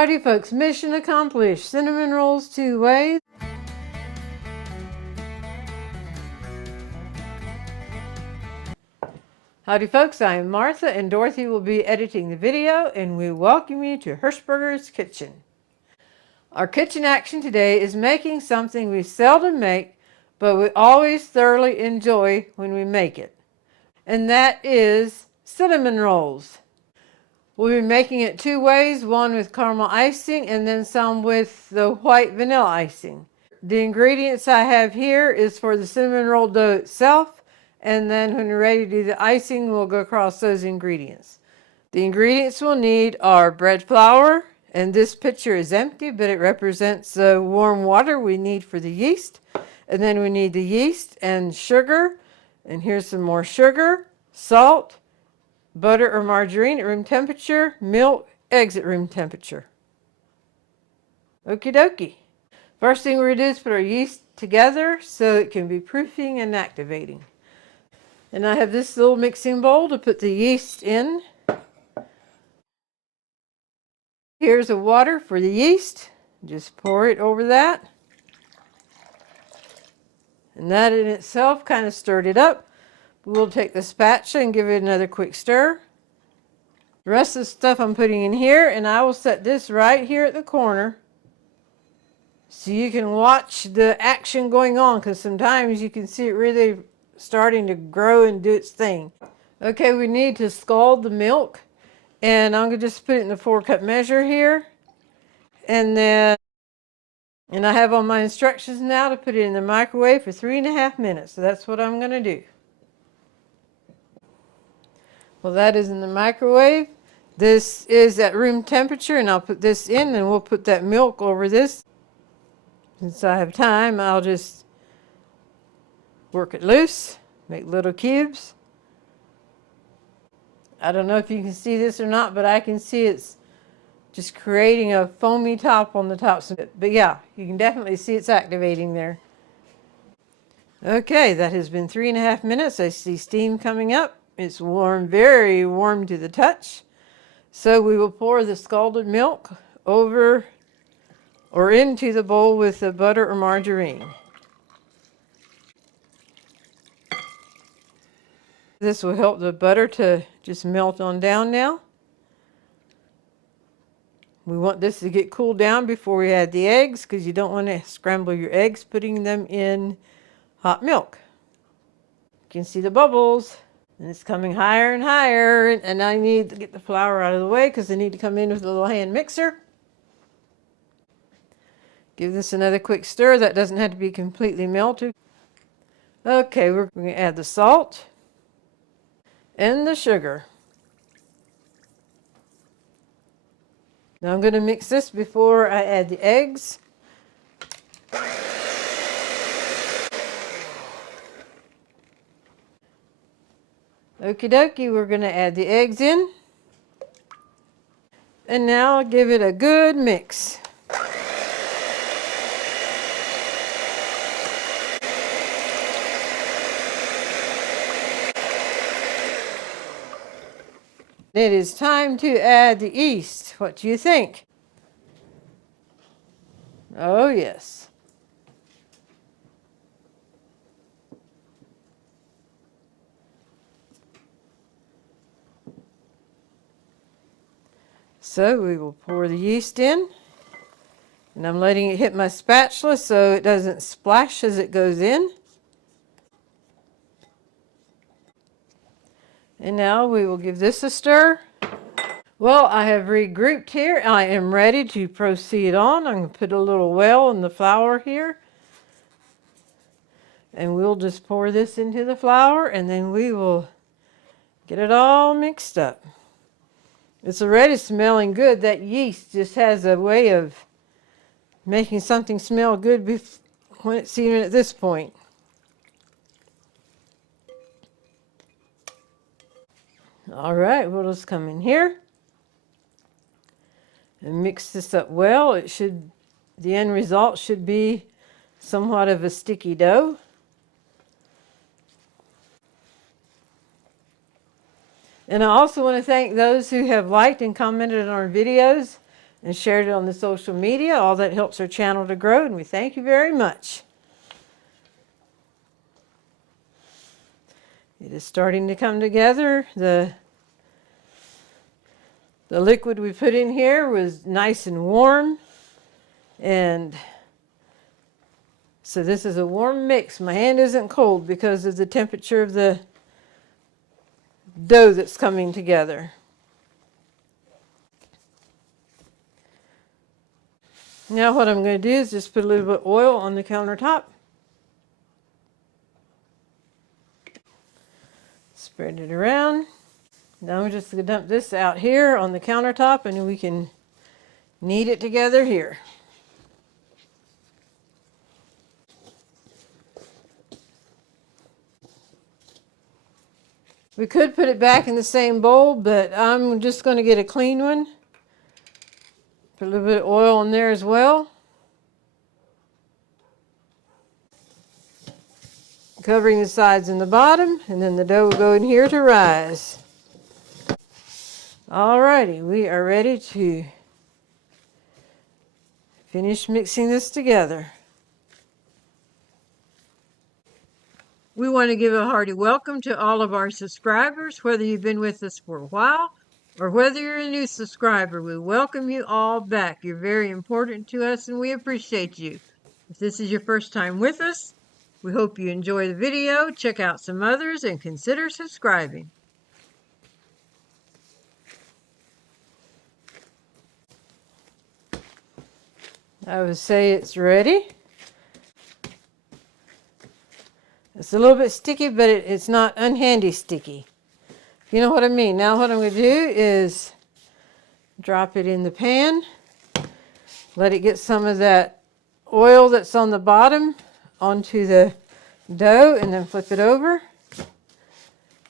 Alrighty folks, mission accomplished. Cinnamon rolls 2 ways. Howdy folks, I am Martha and Dorothy will be editing the video and we welcome you to Hirschberger's Kitchen. Our kitchen action today is making something we seldom make, but we always thoroughly enjoy when we make it. And that is cinnamon rolls. We'll be making it 2 ways, one with caramel icing and then some with the white vanilla icing. The ingredients I have here is for the cinnamon roll dough itself, and then when we're ready to do the icing, we'll go across those ingredients. The ingredients we'll need are bread flour, and this pitcher is empty, but it represents the warm water we need for the yeast. And then we need the yeast and sugar, and here's some more sugar, salt, butter or margarine at room temperature, milk, eggs at room temperature. Okie dokie. First thing we're going to do is put our yeast together so it can be proofing and activating. And I have this little mixing bowl to put the yeast in. Here's the water for the yeast. Just pour it over that. And that in itself kind of stirred it up. We'll take the spatula and give it another quick stir. The rest of the stuff I'm putting in here, and I will set this right here at the corner so you can watch the action going on, because sometimes you can see it really starting to grow and do its thing. Okay, we need to scald the milk, and I'm going to just put it in the 4-cup measure here. And I have on my instructions now to put it in the microwave for 3.5 minutes, so that's what I'm going to do. Well, that is in the microwave. This is at room temperature, and I'll put this in, and we'll put that milk over this. Since I have time, I'll just work it loose, make little cubes. I don't know if you can see this or not, but I can see it's just creating a foamy top on the top. But yeah, you can definitely see it's activating there. Okay, that has been 3.5 minutes. I see steam coming up. It's warm, very warm to the touch. So we will pour the scalded milk over or into the bowl with the butter or margarine. This will help the butter to just melt on down now. We want this to get cooled down before we add the eggs, because you don't want to scramble your eggs putting them in hot milk. You can see the bubbles. And it's coming higher and higher, and I need to get the flour out of the way because I need to come in with a little hand mixer. Give this another quick stir. That doesn't have to be completely melted. Okay, we're going to add the salt and the sugar. Now I'm going to mix this before I add the eggs. Okie dokie, we're going to add the eggs in. And now give it a good mix. It is time to add the yeast. What do you think? Oh yes. So we will pour the yeast in, and I'm letting it hit my spatula so it doesn't splash as it goes in. And now we will give this a stir. Well, I have regrouped here. I am ready to proceed on. I'm going to put a little well in the flour here. And we'll just pour this into the flour, and then we will get it all mixed up. It's already smelling good. That yeast just has a way of making something smell good when it's even at this point. All right, we'll just come in here and mix this up well. The end result should be somewhat of a sticky dough. And I also want to thank those who have liked and commented on our videos. and shared it on the social media. All that helps our channel to grow, and we thank you very much. It is starting to come together. The liquid we put in here was nice and warm, and so this is a warm mix. My hand isn't cold because of the temperature of the dough that's coming together. Now what I'm going to do is just put a little bit of oil on the countertop. Spread it around. Now I'm just going to dump this out here on the countertop, and we can knead it together here. We could put it back in the same bowl, but I'm just going to get a clean one. Put a little bit of oil in there as well. Covering the sides and the bottom, and then the dough will go in here to rise. Alrighty, we are ready to finish mixing this together. We want to give a hearty welcome to all of our subscribers, whether you've been with us for a while or whether you're a new subscriber. We welcome you all back. You're very important to us, and we appreciate you. If this is your first time with us, we hope you enjoy the video, check out some others, and consider subscribing. I would say it's ready. It's a little bit sticky, but it's not unhandy sticky. You know what I mean? Now what I'm going to do is drop it in the pan. Let it get some of that oil that's on the bottom onto the dough, and then flip it over.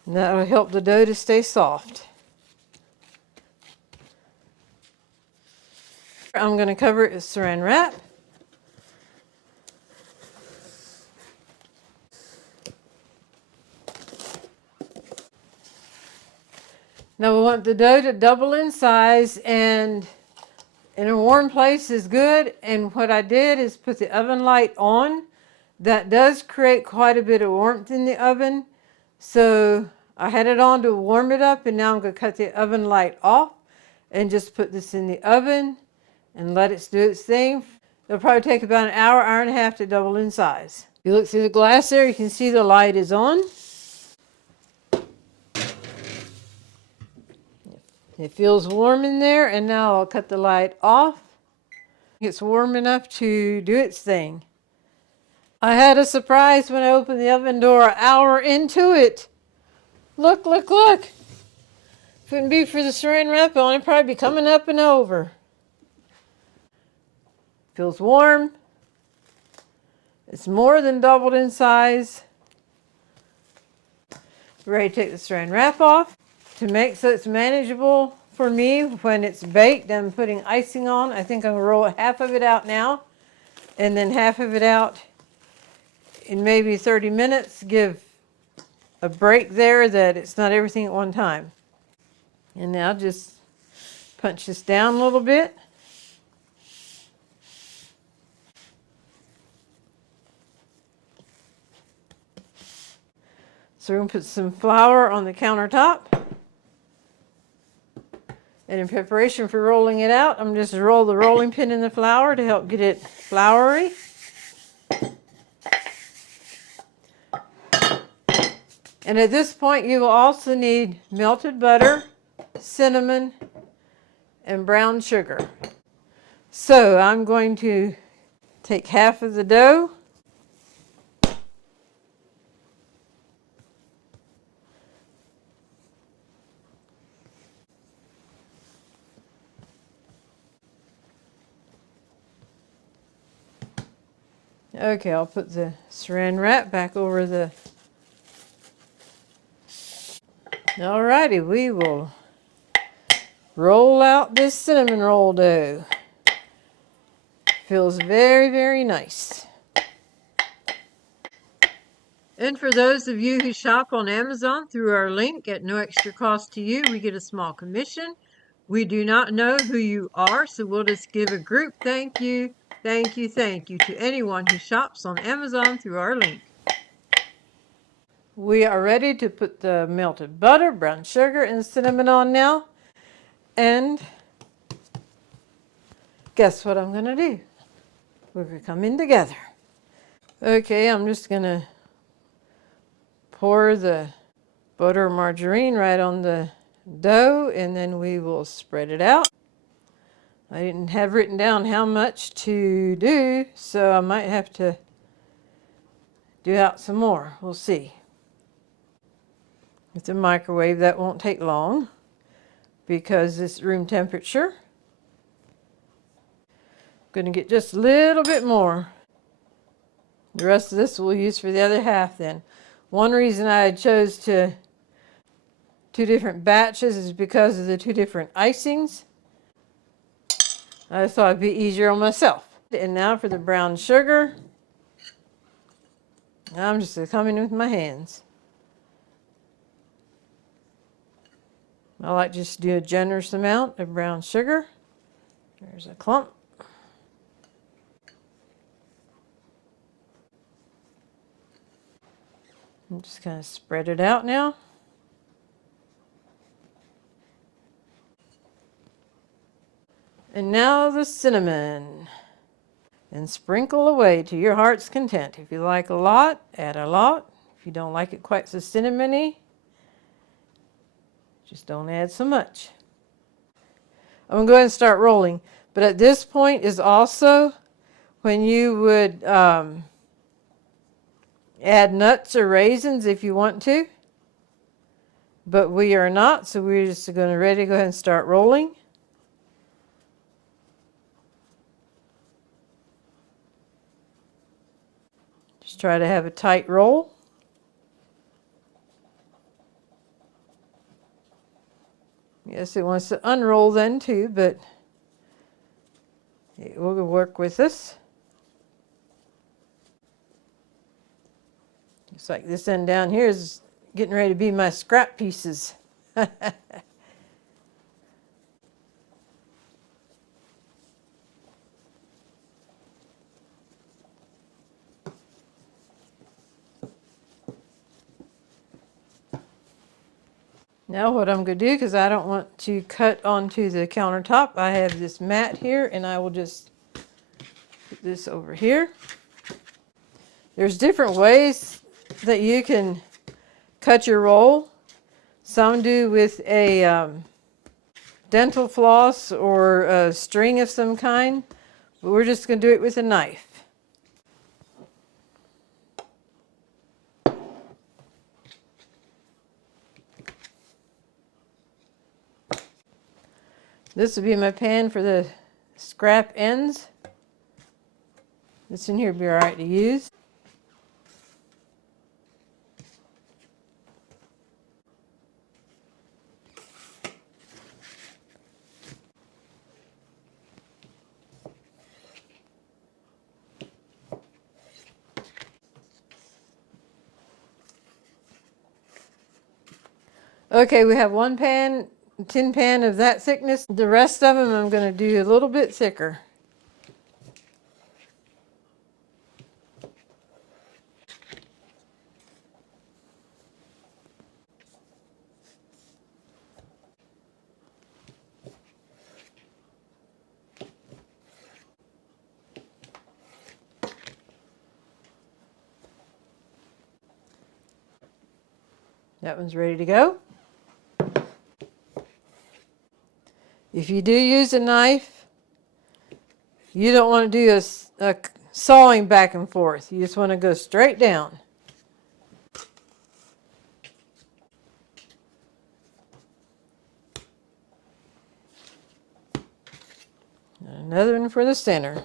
And that will help the dough to stay soft. I'm going to cover it with saran wrap. Now we want the dough to double in size, and in a warm place is good. And what I did is put the oven light on. That does create quite a bit of warmth in the oven. So I had it on to warm it up, and now I'm going to cut the oven light off and just put this in the oven and let it do its thing. It'll probably take about an hour, hour and a half to double in size. If you look through the glass there, you can see the light is on. It feels warm in there, and now I'll cut the light off. It's warm enough to do its thing. I had a surprise when I opened the oven door an hour into it. Look, look, look. If it wouldn't be for the saran wrap on, it'd probably be coming up and over. Feels warm. It's more than doubled in size. Ready to take the saran wrap off. To make so it's manageable for me when it's baked, I'm putting icing on. I think I'm going to roll half of it out now, and then half of it out in maybe 30 minutes. Give a break there that it's not everything at one time. And now just punch this down a little bit. So we're going to put some flour on the countertop. And in preparation for rolling it out, I'm just going to roll the rolling pin in the flour to help get it floury. And at this point, you will also need melted butter, cinnamon, and brown sugar. So I'm going to take half of the dough. Okay, I'll put the saran wrap back over the... Alrighty, we will roll out this cinnamon roll dough. Feels very, very nice. And for those of you who shop on Amazon through our link at no extra cost to you, we get a small commission. We do not know who you are, so we'll just give a group thank you, thank you, thank you to anyone who shops on Amazon through our link. We are ready to put the melted butter, brown sugar, and cinnamon on now. And guess what I'm going to do? We're going to come in together. Okay, I'm just going to pour the butter or margarine right on the dough, and then we will spread it out. I didn't have written down how much to do, so I might have to do out some more. We'll see. With the microwave, that won't take long because it's room temperature. I'm going to get just a little bit more. The rest of this we'll use for the other half then. One reason I chose two different batches is because of the two different icings. I thought it'd be easier on myself. And now for the brown sugar. I'm just going to come in with my hands. I like just to do a generous amount of brown sugar. There's a clump. I'm just going to spread it out now. And now the cinnamon. And sprinkle away to your heart's content. If you like a lot, add a lot. If you don't like it quite so cinnamony, just don't add so much. I'm going to go ahead and start rolling. But at this point is also when you would add nuts or raisins if you want to. But we are not, so we're just going to ready to go ahead and start rolling. Just try to have a tight roll. Yes, it wants to unroll then too, but it will work with this. Just like this end down here is getting ready to be my scrap pieces. Now what I'm going to do, because I don't want to cut onto the countertop, I have this mat here, and I will just put this over here. There's different ways that you can cut your roll. Some do with a dental floss or a string of some kind, but we're just going to do it with a knife. This will be my pan for the scrap ends. This in here will be all right to use. Okay, we have one pan, tin pan of that thickness. The rest of them I'm going to do a little bit thicker. That one's ready to go. If you do use a knife, you don't want to do a sawing back and forth. You just want to go straight down. Another one for the center.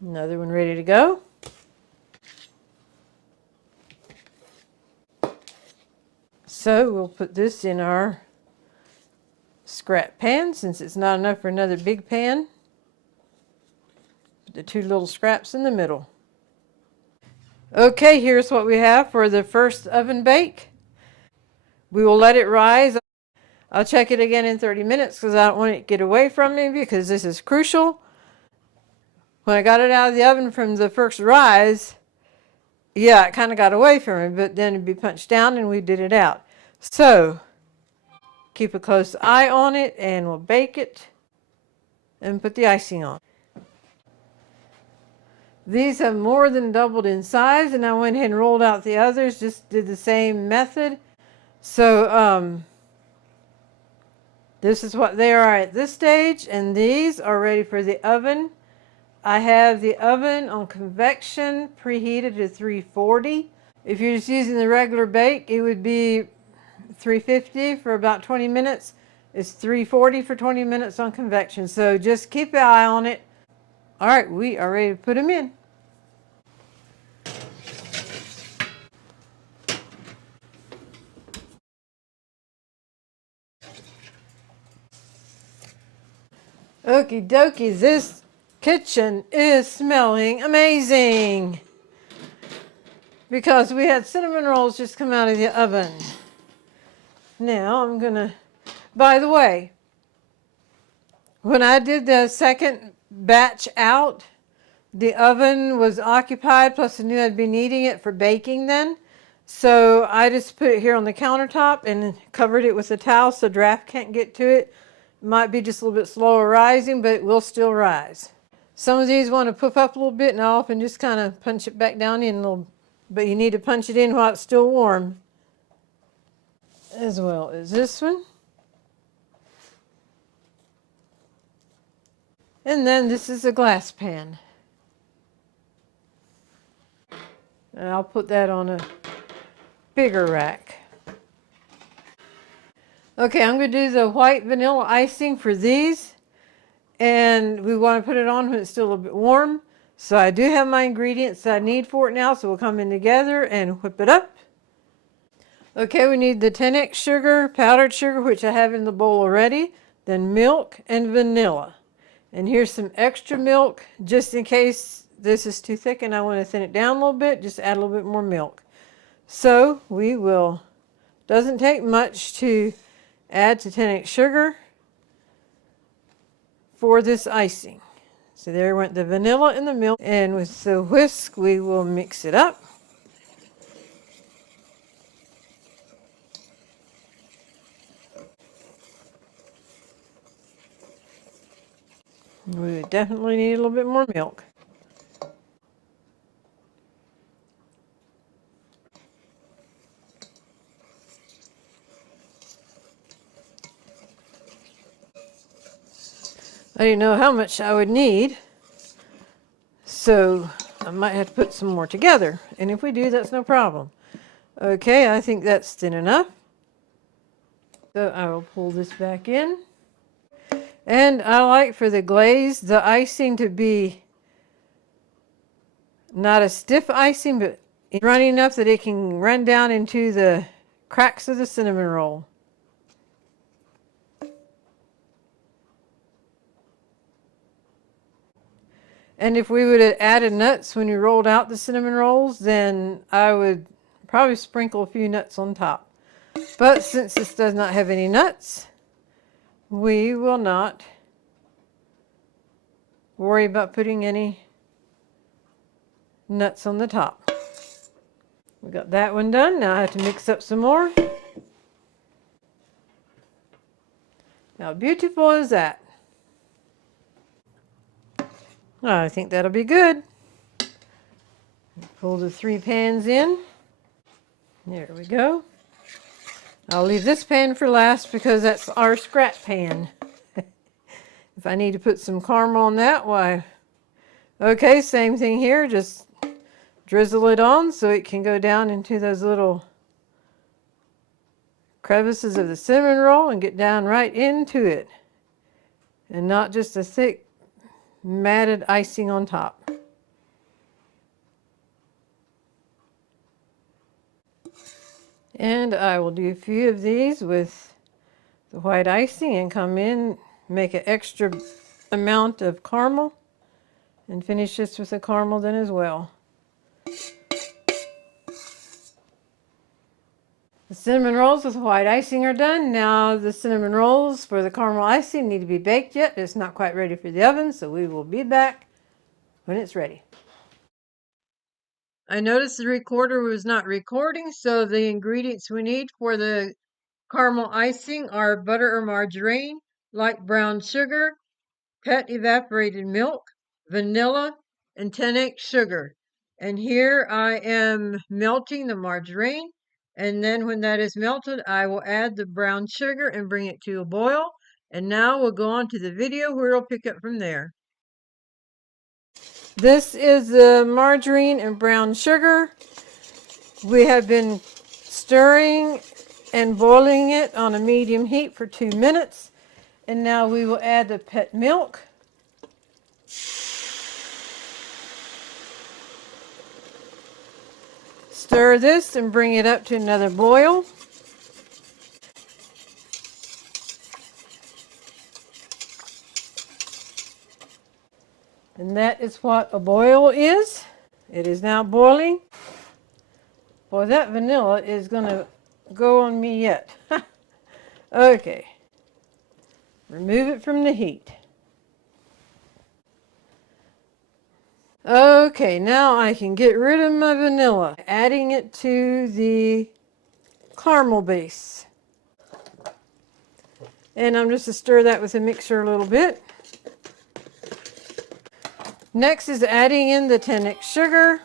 Another one ready to go. So we'll put this in our scrap pan since it's not enough for another big pan. Put the two little scraps in the middle. Okay, here's what we have for the first oven bake. We will let it rise. I'll check it again in 30 minutes because I don't want it to get away from me because this is crucial. When I got it out of the oven from the first rise, yeah, it kind of got away from me, but then it'd be punched down and we did it out. So keep a close eye on it and we'll bake it and put the icing on. These have more than doubled in size, and I went ahead and rolled out the others, just did the same method. So this is what they are at this stage, and these are ready for the oven. I have the oven on convection, preheated to 340. If you're just using the regular bake, it would be 350 for about 20 minutes. It's 340 for 20 minutes on convection, so just keep an eye on it. All right, we are ready to put them in. Okie dokie, this kitchen is smelling amazing because we had cinnamon rolls just come out of the oven. Now I'm gonna, by the way, when I did the second batch out, the oven was occupied, plus I knew I'd be needing it for baking then. So I just put it here on the countertop and covered it with a towel so draft can't get to it. Might be just a little bit slower rising, but it will still rise. Some of these want to puff up a little bit and I often just kind of punch it back down in a little, but you need to punch it in while it's still warm. As well as this one. And then this is a glass pan. And I'll put that on a bigger rack. Okay, I'm going to do the white vanilla icing for these. And we want to put it on when it's still a little bit warm. So I do have my ingredients that I need for it now. So we'll come in together and whip it up. Okay, we need the 10x sugar, powdered sugar, which I have in the bowl already. Then milk and vanilla. And here's some extra milk just in case this is too thick and I want to thin it down a little bit. Just add a little bit more milk. So we will, doesn't take much to add to 10x sugar for this icing. So there went the vanilla and the milk. And with the whisk, we will mix it up. We definitely need a little bit more milk. I didn't know how much I would need, so I might have to put some more together. And if we do, that's no problem. Okay, I think that's thin enough. So I will pull this back in. And I like for the glaze, the icing to be not a stiff icing, but runny enough that it can run down into the cracks of the cinnamon roll. And if we would have added nuts when you rolled out the cinnamon rolls, then I would probably sprinkle a few nuts on top. But since this does not have any nuts, we will not worry about putting any nuts on the top. We got that one done. Now I have to mix up some more. How beautiful is that? I think that'll be good. Pull the 3 pans in. There we go. I'll leave this pan for last because that's our scrap pan. If I need to put some caramel on that, why? Okay, same thing here. Just drizzle it on so it can go down into those little crevices of the cinnamon roll and get down right into it. And not just a thick matted icing on top. And I will do a few of these with the white icing and come in, make an extra amount of caramel and finish this with the caramel then as well. The cinnamon rolls with white icing are done. Now the cinnamon rolls for the caramel icing need to be baked yet. It's not quite ready for the oven, so we will be back when it's ready. I noticed the recorder was not recording, so the ingredients we need for the caramel icing are butter or margarine, light brown sugar, pet evaporated milk, vanilla, and 10x sugar. And here I am melting the margarine. And then when that is melted, I will add the brown sugar and bring it to a boil. And now we'll go on to the video where it'll pick up from there. This is the margarine and brown sugar. We have been stirring and boiling it on a medium heat for 2 minutes. And now we will add the pet milk. Stir this and bring it up to another boil. And that is what a boil is. It is now boiling. Boy, that vanilla is going to go on me yet. Okay. Remove it from the heat. Okay, now I can get rid of my vanilla, adding it to the caramel base. And I'm just to stir that with a mixer a little bit. Next is adding in the 10x sugar.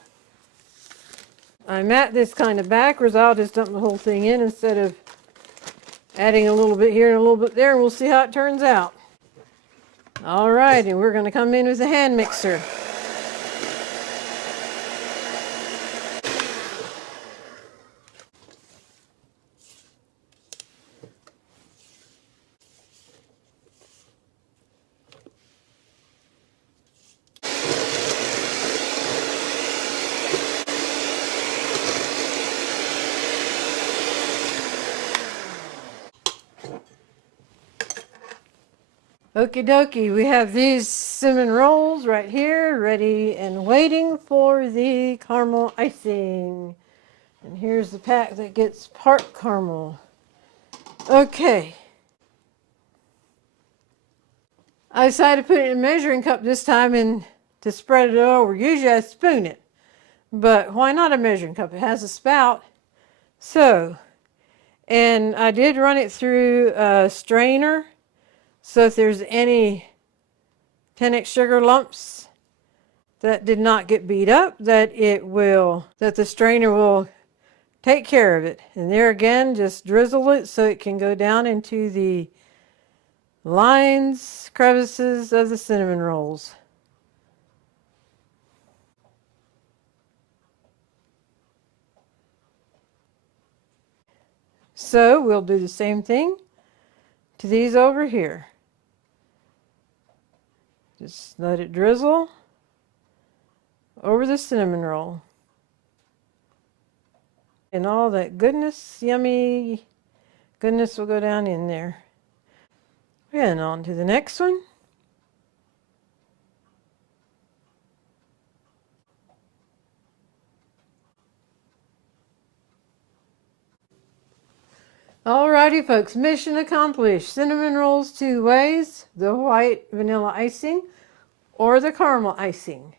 I'm at this kind of backwards. I'll just dump the whole thing in instead of adding a little bit here and a little bit there, and we'll see how it turns out. All right, and we're going to come in with a hand mixer. Okie dokie, we have these cinnamon rolls right here, ready and waiting for the caramel icing. And here's the pack that gets part caramel. Okay. I decided to put it in a measuring cup this time and to spread it over. Usually I spoon it, but why not a measuring cup? It has a spout. So, and I did run it through a strainer. So if there's any 10x sugar lumps that did not get beat up, that the strainer will take care of it. And there again, just drizzle it so it can go down into the lines, crevices of the cinnamon rolls. So we'll do the same thing to these over here. Just let it drizzle over the cinnamon roll. And all that goodness, yummy goodness will go down in there. And on to the next one. Alrighty folks, mission accomplished. Cinnamon rolls 2 ways, the white vanilla icing or the caramel icing.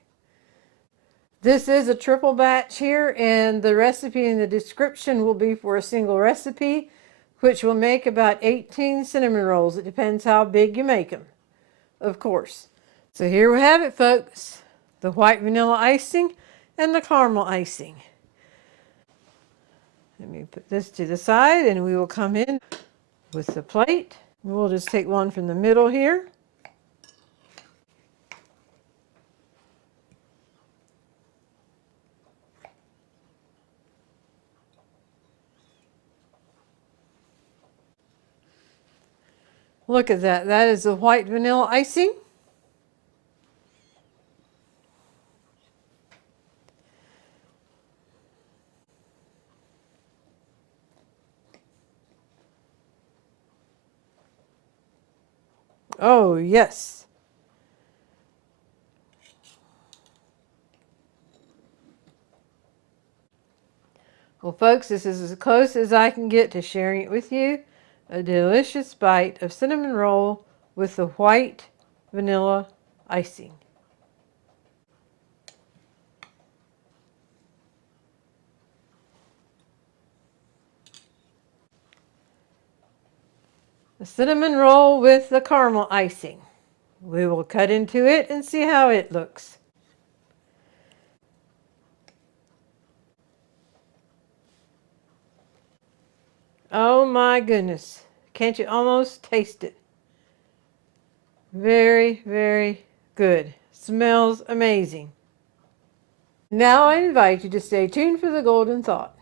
This is a triple batch here, and the recipe in the description will be for a single recipe, which will make about 18 cinnamon rolls. It depends how big you make them, of course. So here we have it, folks. The white vanilla icing and the caramel icing. Let me put this to the side, and we will come in with the plate. We'll just take one from the middle here. Look at that. That is the white vanilla icing. Oh, yes. Well, folks, this is as close as I can get to sharing it with you. A delicious bite of cinnamon roll with the white vanilla icing. The cinnamon roll with the caramel icing. We will cut into it and see how it looks. Oh my goodness. Can't you almost taste it? Very, very good. Smells amazing. Now I invite you to stay tuned for the golden thought.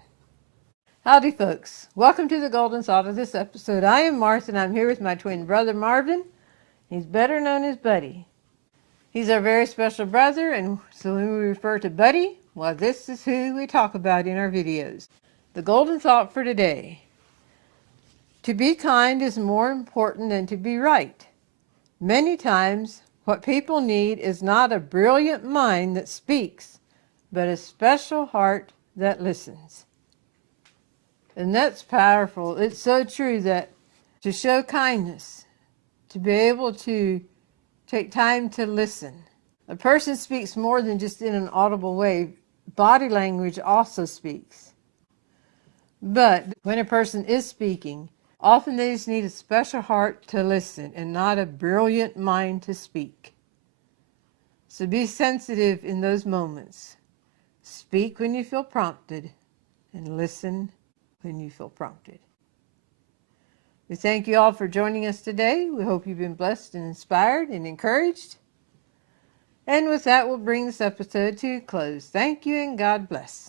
Howdy folks. Welcome to the golden thought of this episode. I am Martha and I'm here with my twin brother Marvin. He's better known as Buddy. He's our very special brother, and so when we refer to Buddy, well, this is who we talk about in our videos. The golden thought for today. To be kind is more important than to be right. Many times, what people need is not a brilliant mind that speaks, but a special heart that listens. And that's powerful. It's so true that to show kindness, to be able to take time to listen. A person speaks more than just in an audible way. Body language also speaks. But when a person is speaking, often they just need a special heart to listen and not a brilliant mind to speak. So be sensitive in those moments. Speak when you feel prompted and listen when you feel prompted. We thank you all for joining us today. We hope you've been blessed and inspired and encouraged. And with that, we'll bring this episode to a close. Thank you and God bless.